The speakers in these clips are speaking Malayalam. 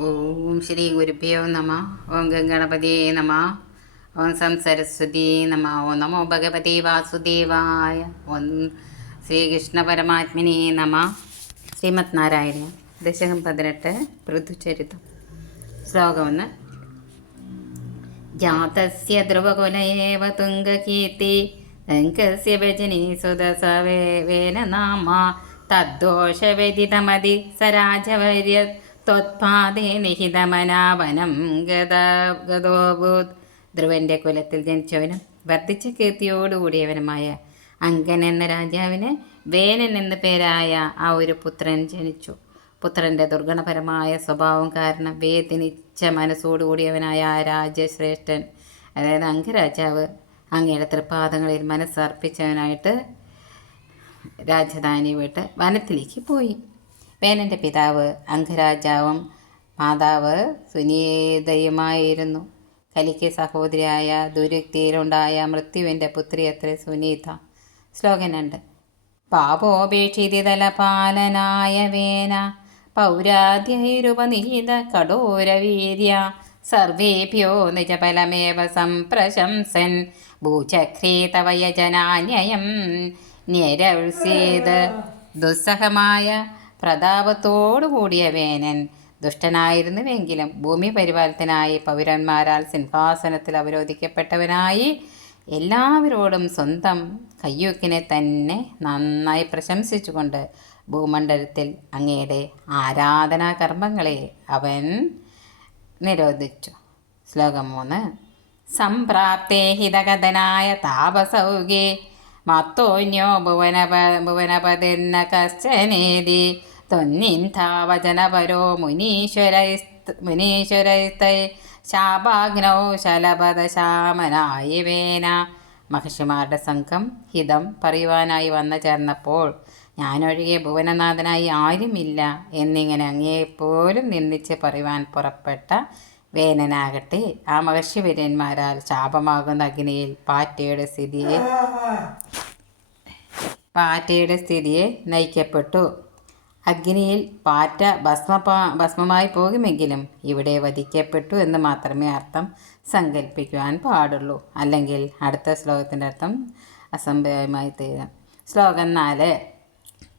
ഓം ശ്രീ ഗുരുഭ്യോ നമ. ഓം ഗംഗണപതിയെ നമ. ഓം സം സരസ്വതി നമ. ഓം നമോ ഭഗവതി വാസുദേവായ. ഓം ശ്രീകൃഷ്ണ പരമാത്മനി നമ. ശ്രീമത് നാരായണ. ദശകം പതിനെട്ട് പൃഥുചരിതം ശ്ലോകം ഒന്ന്. ജാതസ്യ ധ്രുവകുലയേവ തുംഗകീർത്തി തങ്കസ്യ ഭജനി സുതസവേന നാമ. തദ്ദോഷവ്യതിതമതി സരാജവര്യ ത്വത്പാദേ നിഹിതമനാവനം ഗത ഗതോഭൂത് ധ്രുവന്റെ കുലത്തിൽ ജനിച്ചവനും വർദ്ധിച്ച കീർത്തിയോടുകൂടിയവനുമായ അങ്കൻ എന്ന രാജാവിന് വേനൻ എന്ന പേരായ ആ ഒരു പുത്രൻ ജനിച്ചു. പുത്രന്റെ ദുർഗണപരമായ സ്വഭാവം കാരണം വേദനിച്ച മനസ്സോടുകൂടിയവനായ ആ രാജശ്രേഷ്ഠൻ അതായത് അങ്കരാജാവ് അങ്ങയുടെ തൃപ്പാദങ്ങളിൽ മനസ്സർപ്പിച്ചവനായിട്ട് രാജധാനി വിട്ട് വനത്തിലേക്ക് പോയി. വേനന്റെ പിതാവ് അംഗരാജാവും മാതാവ് സുനീതയുമായിരുന്നു. കലിക്ക് സഹോദരിയായ ദുരുക്തിയിലുണ്ടായ മൃത്യുവിന്റെ പുത്രി അത്ര സുനീത. ശ്ലോകം രണ്ട്. പാപോപേക്ഷിതലപാലനായ വേന പൗരാധ്യൈരുപനിഹിത കടോരവീര്യ സർവേഭ്യോ നിജഫലമേവ സംപ്രശംസൻ ഭൂചക്രീതവയജനാന്യയം തവ യജനാന്യയം നിരവ്സേത് ദുസ്സഹമായ പ്രതാപത്തോടുകൂടിയ വേനൻ ദുഷ്ടനായിരുന്നുവെങ്കിലും ഭൂമി പരിപാലത്തിനായി പൗരന്മാരാൽ സിംഹാസനത്തിൽ അവരോധിക്കപ്പെട്ടവനായി എല്ലാവരോടും സ്വന്തം കയ്യൂക്കിനെ തന്നെ നന്നായി പ്രശംസിച്ചുകൊണ്ട് ഭൂമണ്ഡലത്തിൽ അങ്ങയുടെ ആരാധനാ കർമ്മങ്ങളെ അവൻ നിരോധിച്ചു. ശ്ലോകം മൂന്ന്. സംപ്രാപ്തേ ഹിതകഥനായ താപസൗകേ മത്തോന്യോ ഭുവനപ ഭുവനപതിർന്ന കശ്ചനേതി ത്വന്നിന്ധാവചനപരോ മുനീശ്വരൈ മുനീശ്വരൈസ്തൈ ശാപാഗ്നൗ ശലപദശാമനായി വേന മഹർഷിമാരുടെ സംഘം ഹിതം പറയുവാനായി വന്നു ചേർന്നപ്പോൾ ഞാനൊഴികെ ഭുവനനാഥനായി ആരുമില്ല എന്നിങ്ങനെ അങ്ങേപ്പോലും നിന്ദിച്ച് പറയുവാൻ പുറപ്പെട്ട വേനനാകട്ടെ ആ മഹർഷിവര്യന്മാരാൽ ശാപമാകുന്ന അഗ്നിയിൽ പാറ്റയുടെ സ്ഥിതിയെ പാറ്റയുടെ സ്ഥിതിയെ നയിക്കപ്പെട്ടു. അഗ്നിയിൽ പാറ്റ ഭസ്മപാ ഭസ്മമായി പോകുമെങ്കിലും ഇവിടെ വധിക്കപ്പെട്ടു എന്ന് മാത്രമേ അർത്ഥം സങ്കല്പിക്കുവാൻ പാടുള്ളൂ. അല്ലെങ്കിൽ അടുത്ത ശ്ലോകത്തിന്റെ അർത്ഥം അസംഭവമായി തീരാം. ശ്ലോകം നാല്.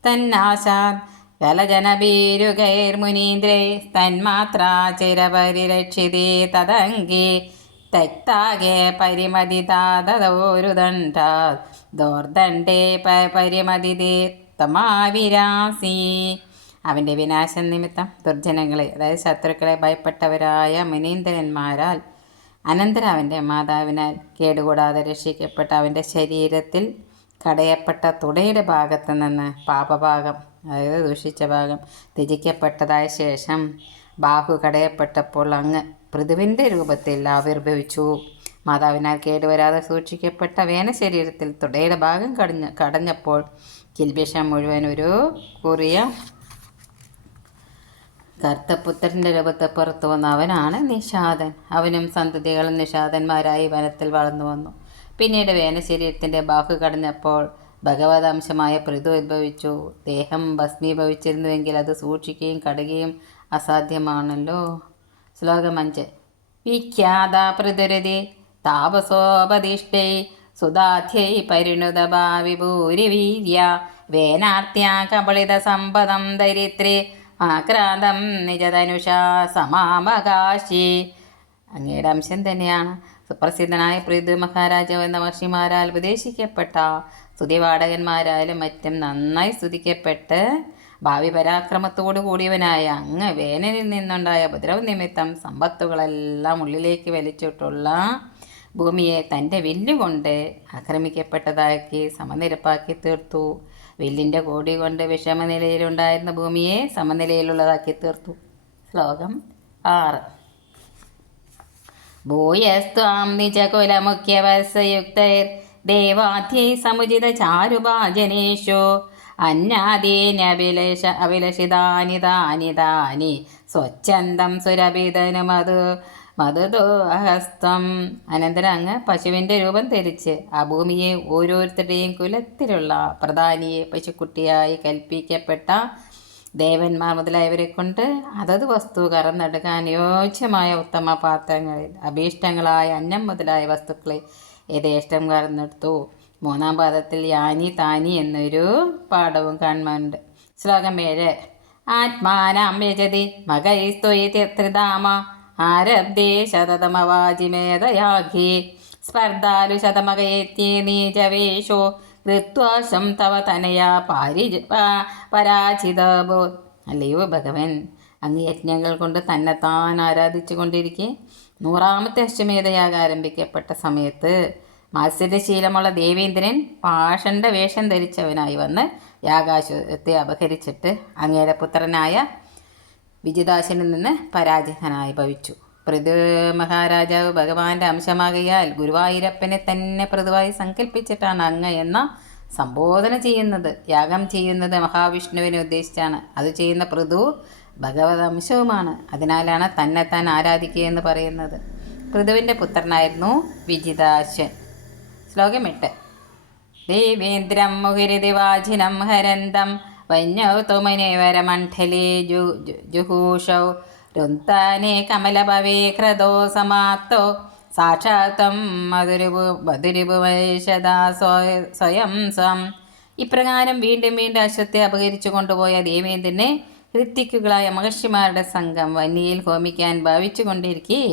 തന്നാശാൻ ജലജനഭീരുകൈർമുനീന്ദ്രേ തന്മാത്രാ ചിരപരിരക്ഷിതേ തെക്താകേ തെക്താകെ പരിമതിതാതോരുദണ്ഡാ ദോർദണ്ഡേ പരിമതിതേ തമാവിരാസി അവന്റെ വിനാശം നിമിത്തം ദുർജനങ്ങളെ അതായത് ശത്രുക്കളെ ഭയപ്പെട്ടവരായ മുനീന്ദ്രന്മാരാൽ അനന്തരം അവന്റെ മാതാവിനാൽ കേടുകൂടാതെ രക്ഷിക്കപ്പെട്ട അവന്റെ ശരീരത്തിൽ കടയപ്പെട്ട തുടയുടെ ഭാഗത്ത് നിന്ന് പാപഭാഗം അതായത് ദൂഷിച്ച ഭാഗം ത്യജിക്കപ്പെട്ടതായ ശേഷം ബാഹു കടയപ്പെട്ടപ്പോൾ അങ്ങ് പൃഥുവിന്റെ രൂപത്തിൽ ആവിർഭവിച്ചു. മാതാവിനാൽ കേടുവരാതെ സൂക്ഷിക്കപ്പെട്ട വേനശരീരത്തിൽ തുടയുടെ ഭാഗം കടഞ്ഞ കടഞ്ഞപ്പോൾ കിൽബിഷം മുഴുവൻ ഒരു കുറിയ കർത്തപുത്രന്റെ രൂപത്തെ പുറത്തു വന്ന അവനാണ് നിഷാദൻ. അവനും സന്തതികളും നിഷാദന്മാരായി വനത്തിൽ വളർന്നു വന്നു. പിന്നീട് വേനശരീരത്തിന്റെ ബാഹു കടഞ്ഞപ്പോൾ ഭഗവതാംശമായ പ്രതി പൃഥു ഉദ്ഭവിച്ചു ദേഹം ഭസ്മീഭവിച്ചിരുന്നുവെങ്കിൽ അത് സൂക്ഷിക്കുകയും കടുകയും അസാധ്യമാണല്ലോ. ശ്ലോകം അഞ്ച്. വിഖ്യാത പൃഥുരതി താപസോപതിഷ്ഠൈ സുധാധ്യൈ പരിണുത ഭാവി ഭൂരിവീര്യ വേനാർത്യാ കബളിത സമ്പദം ദരിദ്രേ ആക്രാന്തം നിജതനുഷ സമാമകാശി. അങ്ങയുടെ അംശം തന്നെയാണ്. സുപ്രസിദ്ധനായ പ്രീതു മഹാരാജാവ് എന്ന മഹർഷിമാരാൽ ഉപദേശിക്കപ്പെട്ട സ്തുതിവാടകന്മാരായാലും മറ്റും നന്നായി സ്തുതിക്കപ്പെട്ട് ഭാവി പരാക്രമത്തോടു കൂടിയവനായ അങ്ങ് വേനലിൽ നിന്നുണ്ടായ ഉപദ്രവ നിമിത്തം സമ്പത്തുകളെല്ലാം ഉള്ളിലേക്ക് വലിച്ചിട്ടുള്ള ഭൂമിയെ തന്റെ വില്ലുകൊണ്ട് ആക്രമിക്കപ്പെട്ടതാക്കി സമനിരപ്പാക്കി തീർത്തു. വില്ലിന്റെ കോടി കൊണ്ട് വിഷമനിലയിലുണ്ടായിരുന്ന ഭൂമിയെ സമനിലയിലുള്ളതാക്കി തീർത്തു. ശ്ലോകം ആറ്. ഭൂയസ്ത്വാം നിജകുലമുഖ്യവത്സയുക്തൈർ ദേവാധ്യൈ സമുചിത ചാരുഭാജനേഷു അന്യാദീനഭിലേഷ അഭിലഷിതാനി താനി താനി സ്വച്ഛന്തം സുരഭിതനു മധു അഹസ്തം അനന്തരം അങ്ങ് പശുവിന്റെ രൂപം ധരിച്ച് ആ ഭൂമിയെ ഓരോരുത്തരുടെയും കുലത്തിലുള്ള പ്രധാനിയെ പശുക്കുട്ടിയായി കൽപ്പിക്കപ്പെട്ട ദേവന്മാർ മുതലായവരെ കൊണ്ട് അതത് വസ്തു കറന്നെടുക്കാൻ യോജ്യമായ ഉത്തമ പാത്രങ്ങളിൽ അഭീഷ്ടങ്ങളായ അന്നം മുതലായ വസ്തുക്കളെ യഥേഷ്ടം കറന്നെടുത്തു മൂന്നാം പാദത്തിൽ യാനി താനി എന്നൊരു പാഠവും കാണുന്നുണ്ട് ശ്ലോകം ഏഴ്. ആത്മാനാം യജതി മകൈസ്ത്വയിത്രിധാമ ആരബ്ധേ ശതമകയത്യേ നീചവേഷോ ഋത്വാശം തവ തനയാ പാരി പരാജിതബോ അല്ലയോ ഭഗവൻ അങ്ങ് യജ്ഞങ്ങൾ കൊണ്ട് തന്നെത്താൻ ആരാധിച്ചു കൊണ്ടിരിക്കെ. നൂറാമത്തെ അശ്വമേധയാഗം ആരംഭിക്കപ്പെട്ട സമയത്ത് മാത്സര്യശീലമുള്ള ദേവേന്ദ്രൻ പാഷന്റെ വേഷം ധരിച്ചവനായി വന്ന് യാഗാശ്വത്തെ അപഹരിച്ചിട്ട് അങ്ങയുടെ പുത്രനായ വിജിതാശനിൽ നിന്ന് പരാജിതനായി ഭവിച്ചു. പൃഥു മഹാരാജാവ് ഭഗവാന്റെ അംശമാകയാൽ ഗുരുവായൂരപ്പനെ തന്നെ പൃഥുവായി സങ്കല്പിച്ചിട്ടാണ് അങ്ങ് എന്ന സംബോധന ചെയ്യുന്നത് യാഗം ചെയ്യുന്നത് മഹാവിഷ്ണുവിനെ ഉദ്ദേശിച്ചാണ്. അത് ചെയ്യുന്ന പൃഥു ഭഗവത് അംശവുമാണ്. അതിനാലാണ് തന്നെ താൻ ആരാധിക്കുക എന്ന് പറയുന്നത്. പൃഥുവിന്റെ പുത്രനായിരുന്നു വിജിതാശൻ. ശ്ലോകം എട്ട്. ദേവേന്ദ്രം മുഹിരിദിവാജിനം ഹരന്തം തുമനേവരമണ്ഡലേ ജു ജുഹൂഷൗ. രുന്താനെ കമലഭവേ ക്രതോ സമാപ്തോ. സാക്ഷാത്തം മധുരിപു മധുരിപുവൈഷദാ സ്വയം സ്വം. ഇപ്രകാരം വീണ്ടും വീണ്ടും അശ്വത്തെ അപഹരിച്ചു കൊണ്ടുപോയ ദേവേന്ദ്രനെ ഋത്തിക്കുകളായ മഹർഷിമാരുടെ സംഘം വന്യയിൽ ഹോമിക്കാൻ ഭാവിച്ചു കൊണ്ടിരിക്കെ.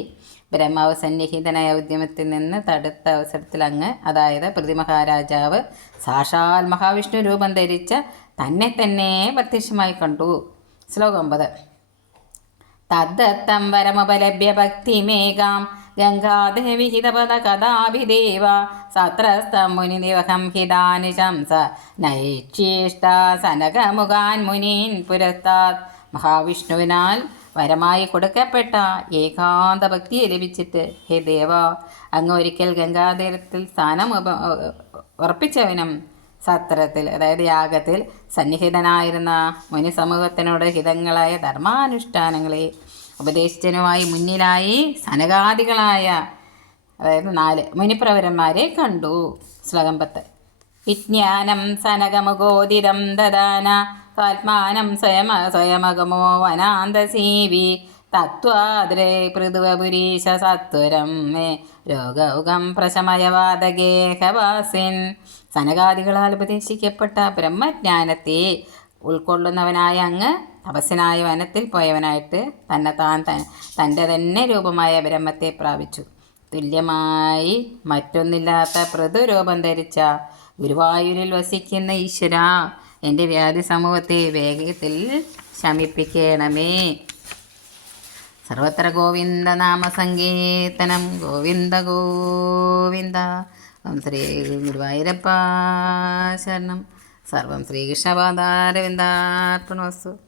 ബ്രഹ്മാവ് സന്നിഹിതനായ ഉദ്യമത്തിൽ നിന്ന് തടുത്ത അവസരത്തിൽ അങ്ങ് അതായത് പ്രതിമഹാരാജാവ് സാക്ഷാൽ മഹാവിഷ്ണു രൂപം ധരിച്ച തന്നെ തന്നെ പ്രത്യക്ഷമായി കണ്ടു. ശ്ലോകം ഒമ്പത്. തദ്ദത്തം വരമുപലഭ്യ ഭക്തിമേകാം ഗംഗാദേവിഹിതപദ കഥാഭിദേവ സത്രസ്തം മുനിനിവഹം ഹിതാനിശംസ നൈക്ഷിഷ്ട സനകമുഖാൻ മുനീൻ പുരസ്താത് മഹാവിഷ്ണുവിനാൽ വരമായി കൊടുക്കപ്പെട്ട ഏകാന്ത ഭക്തിയെ ലഭിച്ചിട്ട് ഹേ ദേവ അങ്ങ് ഒരിക്കൽ ഗംഗാതീരത്തിൽ സ്ഥാനം ഉറപ്പിച്ചവനും സത്രത്തിൽ അതായത് യാഗത്തിൽ സന്നിഹിതനായിരുന്ന മുനി സമൂഹത്തിനോട് ഹിതങ്ങളായ ധർമാനുഷ്ഠാനങ്ങളെ ഉപദേശിച്ചനുമായി മുന്നിലായി സനകാദികളായ അതായത് നാല് മുനിപ്രവരന്മാരെ കണ്ടു. ശ്ലോകം പത്ത് വിജ്ഞാനം സനകമുഖോദിതം ദദാന ആത്മാനം സ്വയമ സ്വയമകമോ വനാന്തസീവി തത്വാദ്രേ പൃഥുവപുരീശ സത്വരം മേ. രോഗൗകം പ്രശമയവാദഗേഹവാസിൻ. സനകാദികളാൽ ഉപദേശിക്കപ്പെട്ട ബ്രഹ്മജ്ഞാനത്തെ ഉൾക്കൊള്ളുന്നവനായ അങ്ങ് തപസ്സനായ വനത്തിൽ പോയവനായിട്ട് തന്നെ താൻ തന്റെ തന്നെ രൂപമായ ബ്രഹ്മത്തെ പ്രാപിച്ചു. തുല്യമായി മറ്റൊന്നില്ലാത്ത പൃഥുരൂപം ധരിച്ച ഗുരുവായൂരിൽ വസിക്കുന്ന ഈശ്വര എന്റെ വ്യാധി സമൂഹത്തെ വേഗത്തിൽ ശമിപ്പിക്കണമേ. സർവത്ര ഗോവിന്ദ നാമ നാമസങ്കീർത്തനം ഗോവിന്ദ. ഗോവിന്ദ ഓം ശ്രീ ഗുരുവായൂരപ്പ ശരണം. സർവം ശ്രീകൃഷ്ണപാദാരവിന്ദാർപ്പണവസ്തു